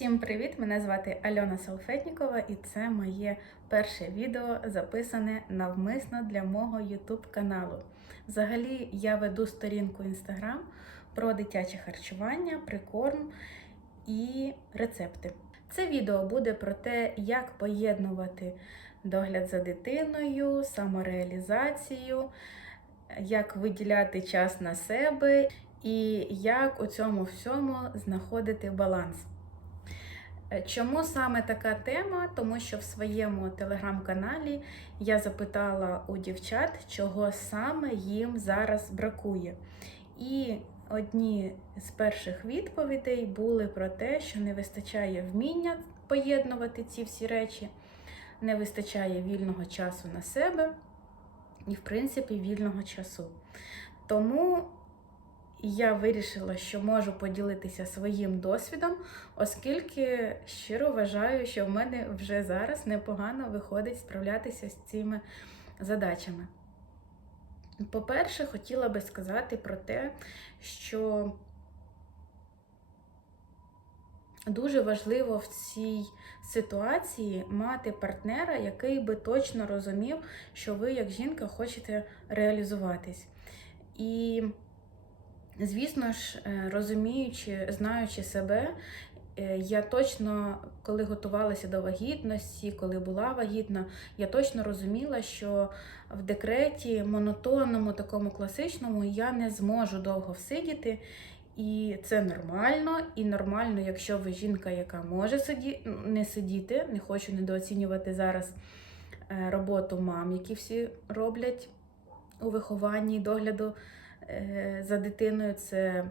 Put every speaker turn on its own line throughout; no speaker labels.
Всім привіт! Мене звати Альона Салфетнікова, і це моє перше відео, записане навмисно для мого YouTube каналу. Взагалі, я веду сторінку Instagram про дитяче харчування, прикорм і рецепти. Це відео буде про те, як поєднувати догляд за дитиною, самореалізацію, як виділяти час на себе і як у цьому всьому знаходити баланс. Е, Чому саме така тема? Тому що в своєму телеграм-каналі я запитала у дівчат, чого саме їм зараз бракує. І одні з перших відповідей були про те, що не вистачає вміння поєднувати ці всі речі, не вистачає вільного часу на себе і, в принципі, вільного часу. Тому я вирішила, що можу поділитися своїм досвідом, оскільки щиро вважаю, що в мене вже зараз непогано виходить справлятися з цими задачами. По-перше, хотіла би сказати про те, що дуже важливо в цій ситуації мати партнера, який би точно розумів, що ви, як жінка, хочете реалізуватись. І Звісно ж, е, розуміючи, знаючи себе, е, я точно, коли готувалася до вагітності, коли була вагітна, я точно розуміла, що в декреті, монотонному, такому класичному, я не зможу довго всидіти. І це нормально, і нормально, якщо ви жінка, яка може сиді... не сидіти, не хочу недооцінювати зараз е, роботу мам, які всі роблять у вихованні догляду за дитиною це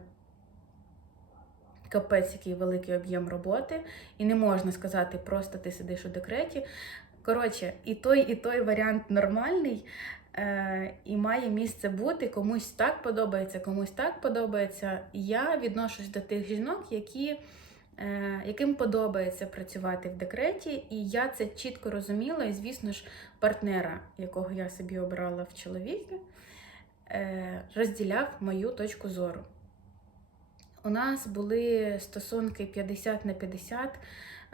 капець, який великий об'єм роботи. І не можна сказати, просто ти сидиш у декреті. Коротше, і той, і той варіант нормальний. Е, і має місце бути, комусь так подобається, комусь так подобається. Я відношусь до тих жінок, які, е, яким подобається працювати в декреті, і я це чітко розуміла. І, звісно ж, партнера, якого я собі обрала в чоловіки, Е, розділяв мою точку зору. У нас були стосунки 50 на 50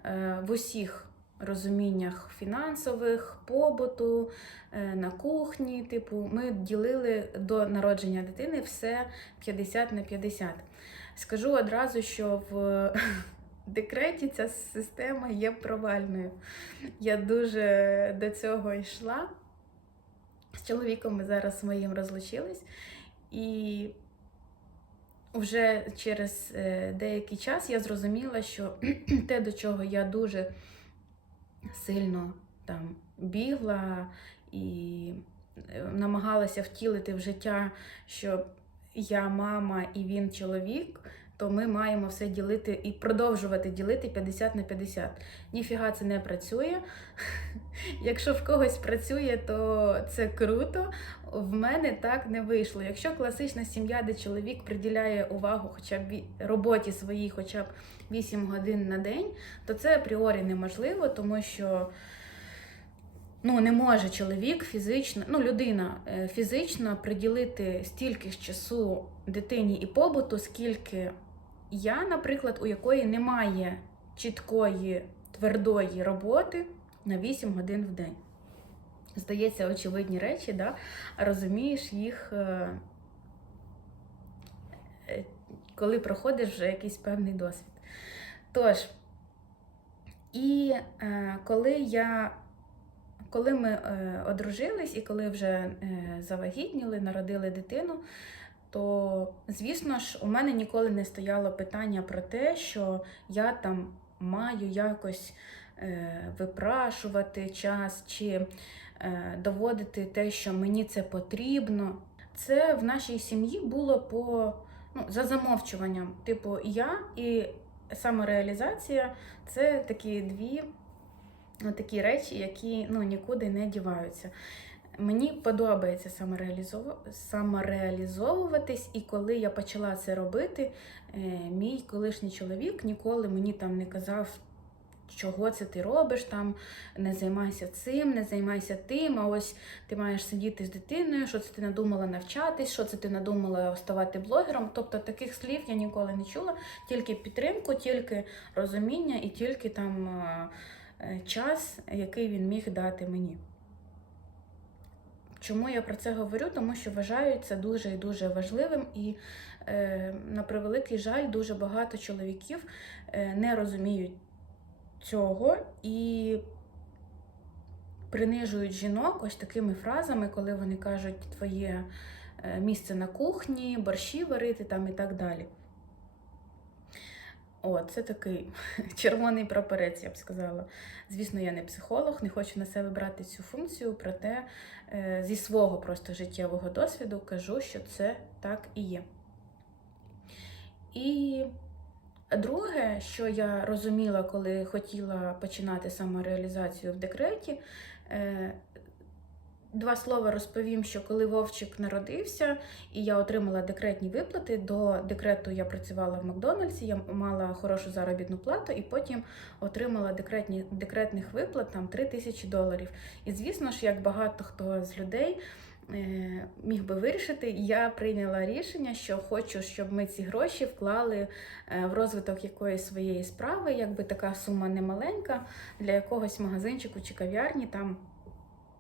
е, в усіх розуміннях фінансових, побуту, е, на кухні. Типу, ми ділили до народження дитини все 50 на 50. Скажу одразу, що в декреті ця система є провальною. Я дуже до цього йшла. З чоловіком ми зараз моїм розлучились, і вже через е, деякий час я зрозуміла, що те, до чого я дуже сильно там бігла і е, намагалася втілити в життя, що я мама і він чоловік то ми маємо все ділити і продовжувати ділити 50 на 50. Ніфіга це не працює. Якщо в когось працює, то це круто. В мене так не вийшло. Якщо класична сім'я, де чоловік приділяє увагу хоча б роботі своїй, хоча б 8 годин на день, то це апріорі неможливо, тому що. Ну, не може чоловік фізично, ну, людина е, фізично приділити стільки ж часу дитині і побуту, скільки я, наприклад, у якої немає чіткої твердої роботи на 8 годин в день. Здається, очевидні речі, да? розумієш їх, е, е, коли проходиш вже якийсь певний досвід. Тож, і е, коли я коли ми одружились і коли вже завагітніли, народили дитину, то, звісно ж, у мене ніколи не стояло питання про те, що я там маю якось е, випрашувати час чи е, доводити те, що мені це потрібно. Це в нашій сім'ї було по ну, за замовчуванням. Типу, я і самореалізація це такі дві такі речі, які ну, нікуди не діваються. Мені подобається самореалізовуватись, і коли я почала це робити, е, мій колишній чоловік ніколи мені там не казав, чого це ти робиш, там не займайся цим, не займайся тим. А ось ти маєш сидіти з дитиною, що це ти надумала навчатись, що це ти надумала ставати блогером. Тобто таких слів я ніколи не чула, тільки підтримку, тільки розуміння і тільки там е, час, який він міг дати мені. Чому я про це говорю? Тому що вважаю це дуже і дуже важливим, і е, на превеликий жаль, дуже багато чоловіків е, не розуміють цього і принижують жінок ось такими фразами, коли вони кажуть твоє е, місце на кухні, борщі варити там і так далі. О, це такий червоний прапорець, я б сказала. Звісно, я не психолог, не хочу на себе брати цю функцію, проте е, зі свого просто життєвого досвіду кажу, що це так і є. І друге, що я розуміла, коли хотіла починати самореалізацію в декреті, е, Два слова розповім, що коли Вовчик народився і я отримала декретні виплати, до декрету я працювала в Макдональдсі, я мала хорошу заробітну плату і потім отримала декретні, декретних виплат там 3 тисячі доларів. І звісно ж, як багато хто з людей е, міг би вирішити, я прийняла рішення, що хочу, щоб ми ці гроші вклали е, в розвиток якоїсь своєї справи, якби така сума немаленька для якогось магазинчику чи кав'ярні там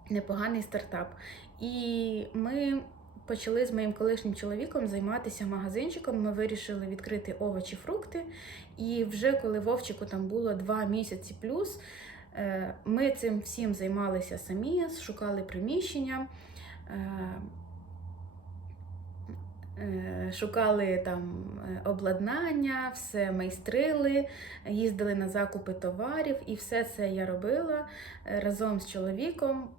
непоганий стартап. І ми почали з моїм колишнім чоловіком займатися магазинчиком. Ми вирішили відкрити овочі, фрукти. І вже коли Вовчику там було два місяці плюс, е, ми цим всім займалися самі, шукали приміщення. е, е, Шукали там обладнання, все майстрили, їздили на закупи товарів, і все це я робила разом з чоловіком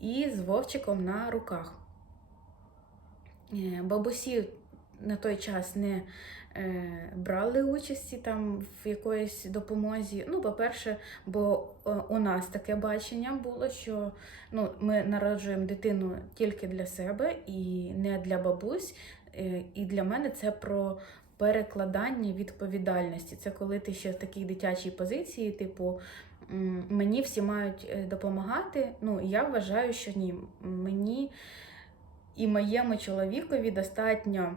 і з Вовчиком на руках. Е, Бабусі на той час не е, брали участі там в якоїсь допомозі. Ну, по-перше, бо е, у нас таке бачення було, що ну, ми народжуємо дитину тільки для себе і не для бабусь. І для мене це про перекладання відповідальності. Це коли ти ще в такій дитячій позиції, типу, мені всі мають е, допомагати. Ну, я вважаю, що ні. Мені і моєму чоловікові достатньо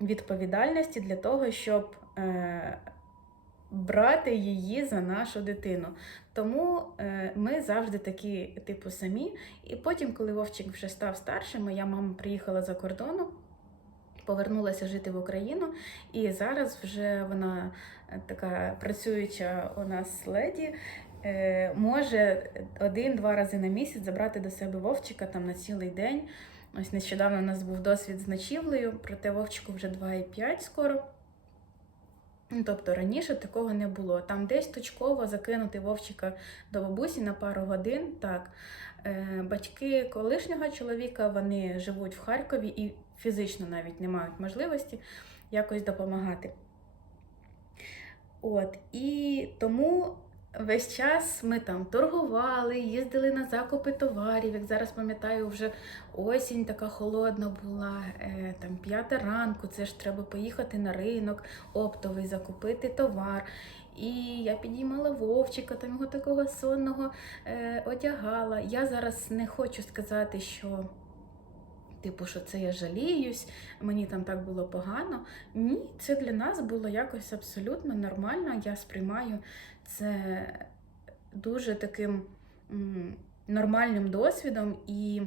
відповідальності для того, щоб е, брати її за нашу дитину. Тому е, ми завжди такі, типу, самі. І потім, коли Вовчик вже став старшим, моя мама приїхала за кордону. Повернулася жити в Україну, і зараз вже вона е, така працююча у нас леді, може один-два рази на місяць забрати до себе Вовчика там на цілий день. Ось нещодавно у нас був досвід з ночівлею, проте Вовчику вже 2,5 скоро. Ну, Тобто раніше такого не було. Там десь точково закинути Вовчика до бабусі на пару годин. Так, Е, батьки колишнього чоловіка вони живуть в Харкові і фізично навіть не мають можливості якось допомагати. От, і тому весь час ми там торгували, їздили на закупи товарів. Як зараз пам'ятаю, вже осінь така холодна була, е, там п'ята ранку, це ж треба поїхати на ринок оптовий, закупити товар. І я підіймала вовчика, там його такого сонного е, одягала. Я зараз не хочу сказати, що. Типу, що це я жаліюсь, мені там так було погано. Ні, це для нас було якось абсолютно нормально. Я сприймаю це дуже таким нормальним досвідом і.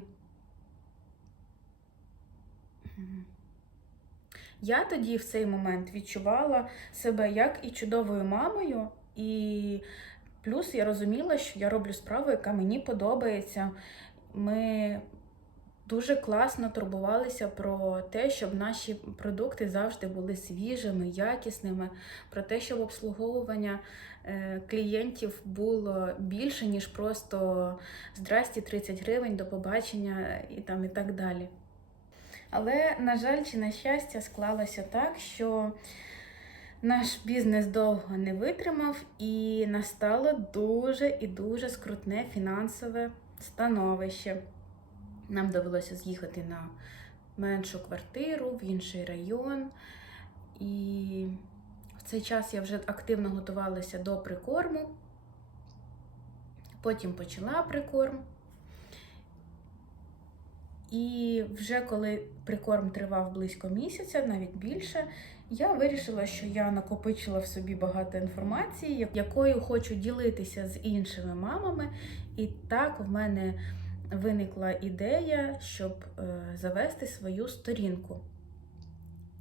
я тоді в цей момент відчувала себе як і чудовою мамою, і плюс я розуміла, що я роблю справу, яка мені подобається. Ми дуже класно турбувалися про те, щоб наші продукти завжди були свіжими, якісними, про те, щоб обслуговування е, клієнтів було більше, ніж просто здрасті 30 гривень, до побачення і там і так далі. Але, на жаль, чи на щастя, склалося так, що наш бізнес довго не витримав і настало дуже і дуже скрутне фінансове становище. Нам довелося з'їхати на меншу квартиру в інший район. І в цей час я вже активно готувалася до прикорму. потім почала прикорм. І вже коли прикорм тривав близько місяця, навіть більше, я вирішила, що я накопичила в собі багато інформації, якою хочу ділитися з іншими мамами. І так в мене виникла ідея, щоб е, завести свою сторінку.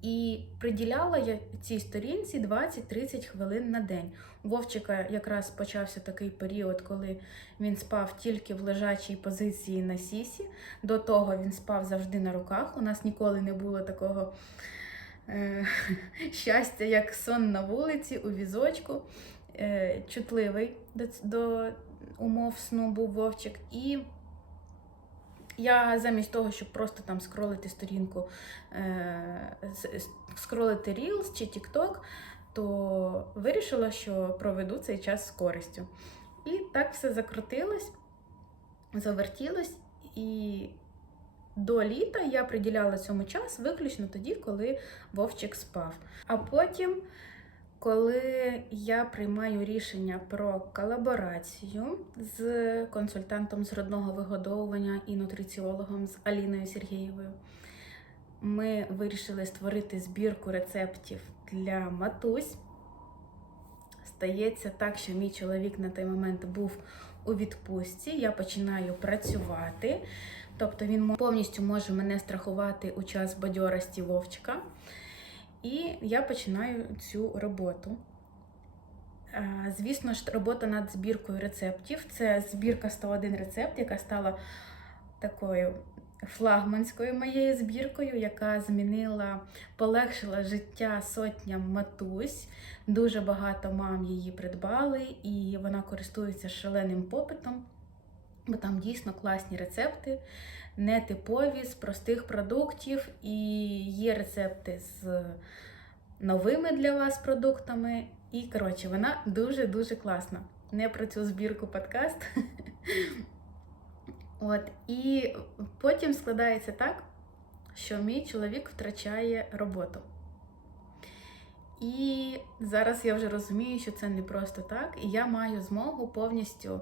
І приділяла я цій сторінці 20-30 хвилин на день. У Вовчика якраз почався такий період, коли він спав тільки в лежачій позиції на сісі. До того він спав завжди на руках. У нас ніколи не було такого е, щастя, як сон на вулиці, у візочку. Е, чутливий до, до умов сну був Вовчик. І я замість того, щоб просто там скролити сторінку, е, скролити Reels чи TikTok, то вирішила, що проведу цей час з користю. І так все закрутилось, завертілось, і до літа я приділяла цьому час виключно тоді, коли Вовчик спав. А потім, коли я приймаю рішення про колаборацію з консультантом з родного вигодовування і нутриціологом з Аліною Сергієвою, ми вирішили створити збірку рецептів для матусь. Стається так, що мій чоловік на той момент був у відпустці. Я починаю працювати. Тобто він повністю може мене страхувати у час бадьорості вовчика. І я починаю цю роботу. Е, Звісно ж, робота над збіркою рецептів. Це збірка 101 рецепт, яка стала такою флагманською моєю збіркою, яка змінила, полегшила життя сотням матусь. Дуже багато мам її придбали, і вона користується шаленим попитом, бо там дійсно класні рецепти, нетипові, з простих продуктів, і є рецепти з новими для вас продуктами. І, коротше, вона дуже-дуже класна. Не про цю збірку подкаст. От, і потім складається так, що мій чоловік втрачає роботу. І зараз я вже розумію, що це не просто так, і я маю змогу повністю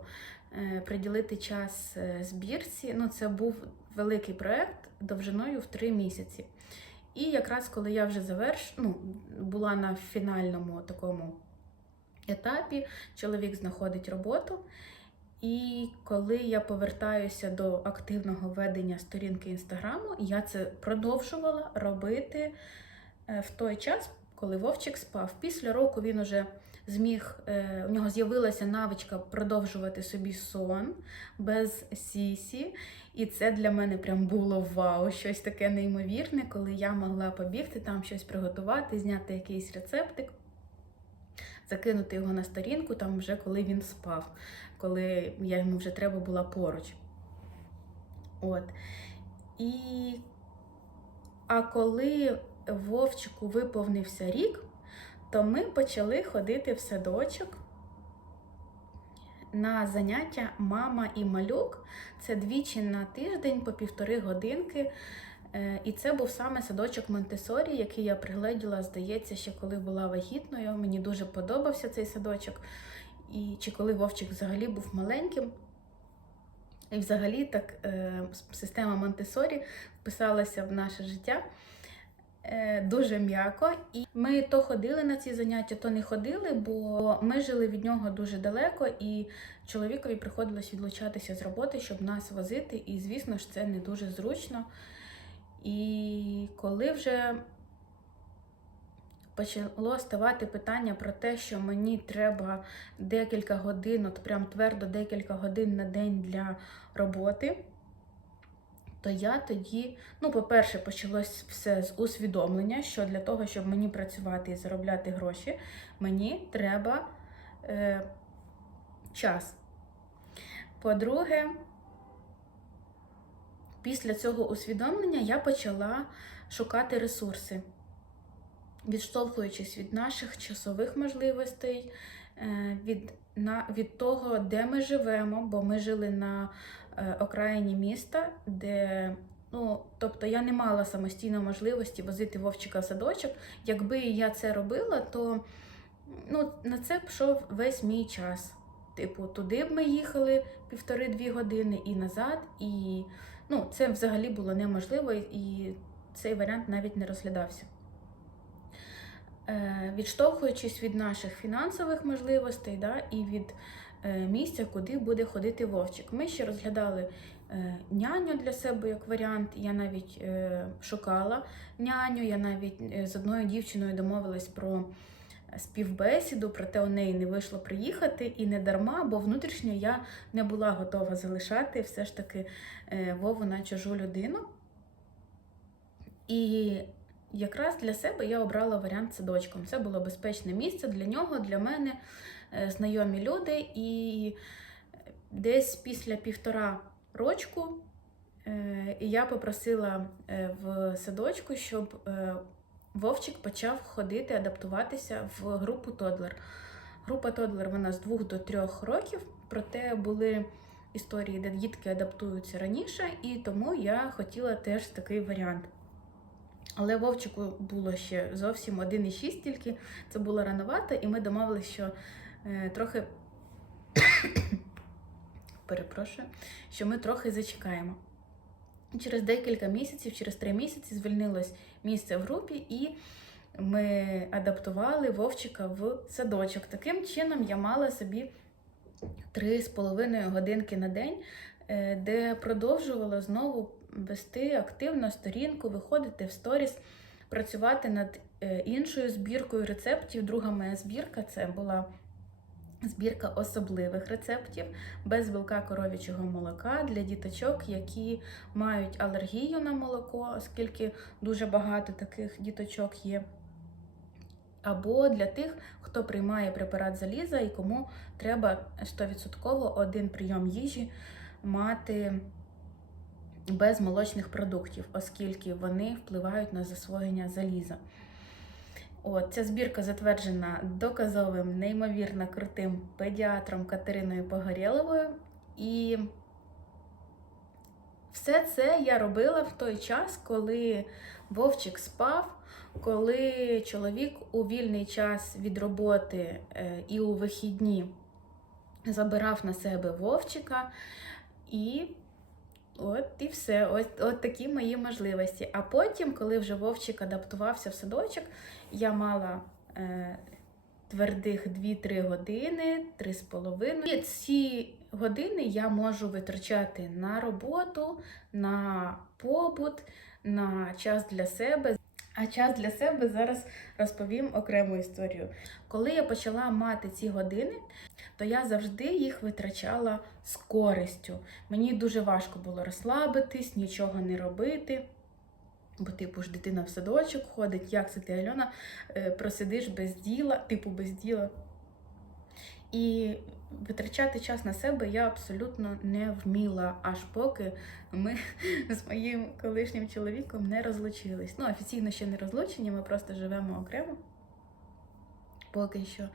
приділити час е, збірці. Ну, це був великий проект довжиною в три місяці. І якраз коли я вже заверш... ну, була на фінальному такому етапі, чоловік знаходить роботу. І коли я повертаюся до активного ведення сторінки інстаграму, я це продовжувала робити е, в той час, коли Вовчик спав. Після року він уже зміг, е, у нього з'явилася навичка продовжувати собі сон без сісі. І це для мене прям було вау, щось таке неймовірне, коли я могла побігти, там щось приготувати, зняти якийсь рецептик, закинути його на сторінку, там вже коли він спав, коли я йому вже треба була поруч. От. І... А коли Вовчику виповнився рік, то ми почали ходити в садочок на заняття мама і малюк. Це двічі на тиждень по півтори годинки. Е, І це був саме садочок Монтесорі, який я пригледіла, здається, ще коли була вагітною. Мені дуже подобався цей садочок. І чи коли Вовчик взагалі був маленьким. І взагалі так е, система Монтесорі вписалася в наше життя дуже м'яко. І ми то ходили на ці заняття, то не ходили, бо ми жили від нього дуже далеко, і чоловікові приходилось відлучатися з роботи, щоб нас возити. І, звісно ж, це не дуже зручно. І коли вже почало ставати питання про те, що мені треба декілька годин, от прям твердо декілька годин на день для роботи, то я тоді, ну, по-перше, почалось все з усвідомлення, що для того, щоб мені працювати і заробляти гроші, мені треба е, час. По-друге, після цього усвідомлення я почала шукати ресурси, відштовхуючись від наших часових можливостей, від, на, від того, де ми живемо, бо ми жили на е, окраїні міста, де Ну, тобто я не мала самостійно можливості возити вовчика в садочок. Якби я це робила, то ну, на це пішов весь мій час. типу, туди б ми їхали півтори-дві години і назад, і ну, це взагалі було неможливо, і цей варіант навіть не розглядався. Е, Відштовхуючись від наших фінансових можливостей да, і від е, місця, куди буде ходити Вовчик. Ми ще розглядали е, няню для себе як варіант. Я навіть шукала няню, я навіть з одною дівчиною домовилась про співбесіду, проте у неї не вийшло приїхати і не дарма, бо внутрішньо я не була готова залишати все ж таки Вову на чужу людину. І якраз для себе я обрала варіант садочком. Це було безпечне місце для нього, для мене, е, знайомі люди. І десь після півтора рочку е, я попросила е, в садочку, щоб Вовчик почав ходити, адаптуватися в групу Тодлер. Група Тодлер вона з 2 до 3 років, проте були історії, де дітки адаптуються раніше, і тому я хотіла теж такий варіант. Але Вовчику було ще зовсім 1,6 тільки, це було рановато, і ми домовилися, що е, трохи перепрошую, що ми трохи зачекаємо. Через декілька місяців, через три місяці, звільнилось місце в групі, і ми адаптували Вовчика в садочок. Таким чином я мала собі 3,5 годинки на день, е, де продовжувала знову вести активно сторінку, виходити в сторіс, працювати над е, іншою збіркою рецептів. Друга моя збірка це була збірка особливих рецептів без білка коров'ячого молока для діточок, які мають алергію на молоко, оскільки дуже багато таких діточок є. Або для тих, хто приймає препарат заліза і кому треба 100% один прийом їжі мати без молочних продуктів, оскільки вони впливають на засвоєння заліза. От, Ця збірка затверджена доказовим, неймовірно крутим педіатром Катериною Погорєловою. І все це я робила в той час, коли Вовчик спав, коли чоловік у вільний час від роботи е, і у вихідні забирав на себе Вовчика. І От і все, Ось от такі мої можливості. А потім, коли вже Вовчик адаптувався в садочок, я мала е, твердих 2-3 години, 3,5. І ці години я можу витрачати на роботу, на побут, на час для себе. А час для себе зараз розповім окрему історію. Коли я почала мати ці години, то я завжди їх витрачала з користю. Мені дуже важко було розслабитись, нічого не робити. Бо, типу, ж дитина в садочок ходить, як це ти, Альона, е, просидиш без діла, типу без діла. І витрачати час на себе я абсолютно не вміла, аж поки ми з моїм колишнім чоловіком не розлучились. Ну, офіційно ще не розлучені, ми просто живемо окремо поки що.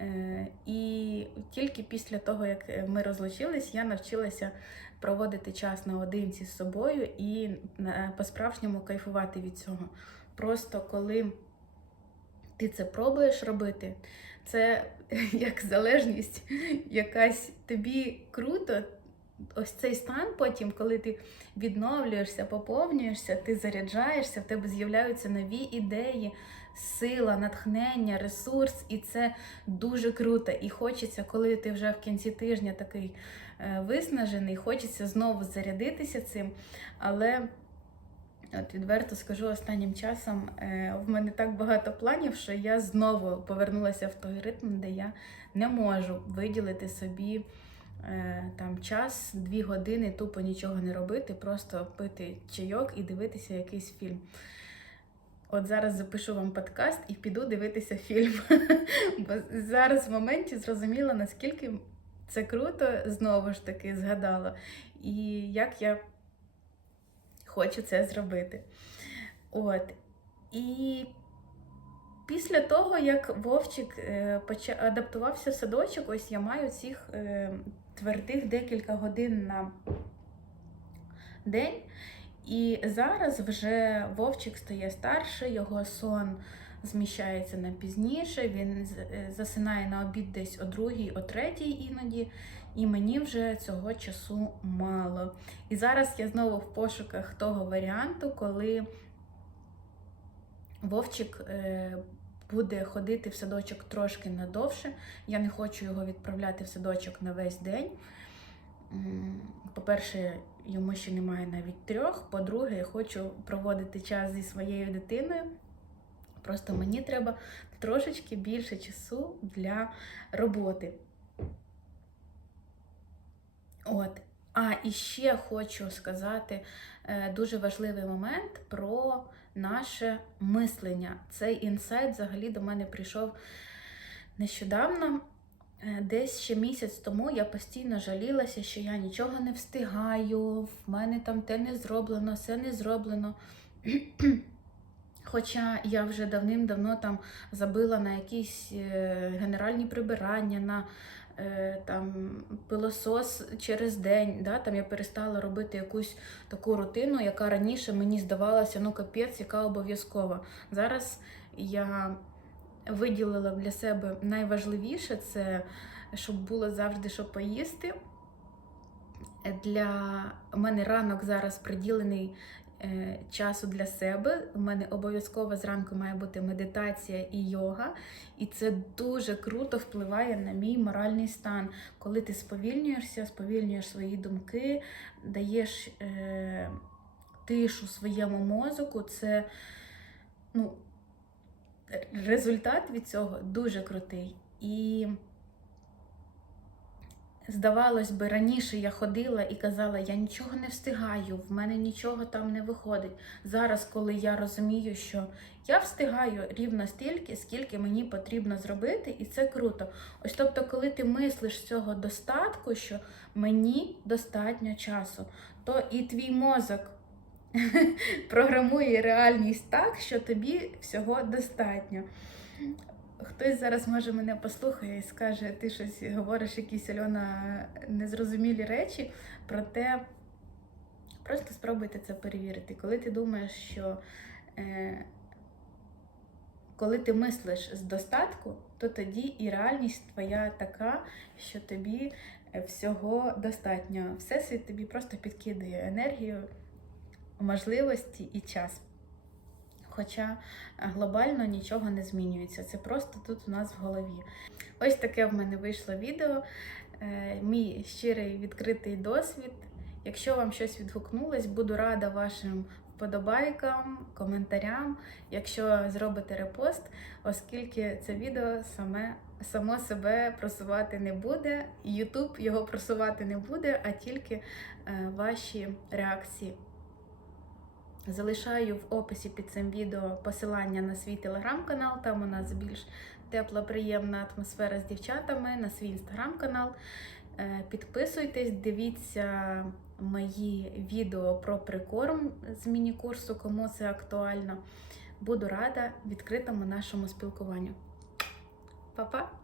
Е, І тільки після того, як ми розлучились, я навчилася проводити час наодинці з собою і е, по-справжньому кайфувати від цього. Просто коли ти це пробуєш робити, це як залежність, якась тобі круто. Ось цей стан потім, коли ти відновлюєшся, поповнюєшся, ти заряджаєшся, в тебе з'являються нові ідеї, сила, натхнення, ресурс, і це дуже круто. І хочеться, коли ти вже в кінці тижня такий е, виснажений, хочеться знову зарядитися цим. Але от відверто скажу останнім часом, е, в мене так багато планів, що я знову повернулася в той ритм, де я не можу виділити собі. Е, там час, дві години, тупо нічого не робити, просто пити чайок і дивитися якийсь фільм. От зараз запишу вам подкаст і піду дивитися фільм. Бо зараз в моменті зрозуміла, наскільки це круто, знову ж таки згадала, і як я хочу це зробити. От. І після того, як Вовчик е, адаптувався в садочок, ось я маю цих е, твердих декілька годин на день. І зараз вже Вовчик стає старше, його сон зміщається на пізніше, він е, засинає на обід десь о другій, о третій іноді. І мені вже цього часу мало. І зараз я знову в пошуках того варіанту, коли Вовчик е, буде ходити в садочок трошки надовше. Я не хочу його відправляти в садочок на весь день. По-перше, йому ще немає навіть трьох. По-друге, я хочу проводити час зі своєю дитиною. Просто мені треба трошечки більше часу для роботи. От. А, і ще хочу сказати е, дуже важливий момент про наше мислення. Цей інсайт взагалі до мене прийшов нещодавно. Е, Десь ще місяць тому я постійно жалілася, що я нічого не встигаю, в мене там те не зроблено, все не зроблено. Хоча я вже давним-давно там забила на якісь е, генеральні прибирання, на там пилосос через день. Да? Там я перестала робити якусь таку рутину, яка раніше мені здавалася, ну капець, яка обов'язкова. Зараз я виділила для себе найважливіше це, щоб було завжди що поїсти. Для мене ранок зараз приділений е, часу для себе. У мене обов'язково зранку має бути медитація і йога, і це дуже круто впливає на мій моральний стан. Коли ти сповільнюєшся, сповільнюєш свої думки, даєш е, тишу своєму мозоку, це ну, результат від цього дуже крутий. І здавалось би, раніше я ходила і казала, я нічого не встигаю, в мене нічого там не виходить. Зараз, коли я розумію, що я встигаю рівно стільки, скільки мені потрібно зробити, і це круто. Ось тобто, коли ти мислиш цього достатку, що мені достатньо часу, то і твій мозок програмує реальність так, що тобі всього достатньо. Хтось зараз може мене послухає і скаже, ти щось говориш якісь Альона незрозумілі речі, проте просто спробуйте це перевірити. Коли ти думаєш, що е, коли ти мислиш з достатку, то тоді і реальність твоя така, що тобі е, всього достатньо. Всесвіт тобі просто підкидує енергію, можливості і час. Хоча глобально нічого не змінюється. Це просто тут у нас в голові. Ось таке в мене вийшло відео. Е, Мій щирий відкритий досвід. Якщо вам щось відгукнулось, буду рада вашим вподобайкам, коментарям, якщо зробите репост, оскільки це відео саме само себе просувати не буде, YouTube його просувати не буде, а тільки е, ваші реакції. Залишаю в описі під цим відео посилання на свій телеграм-канал. Там у нас більш тепла, приємна атмосфера з дівчатами, на свій інстаграм-канал. Е, Підписуйтесь, дивіться мої відео про прикорм з міні-курсу, кому це актуально. Буду рада відкритому нашому спілкуванню. Па-па!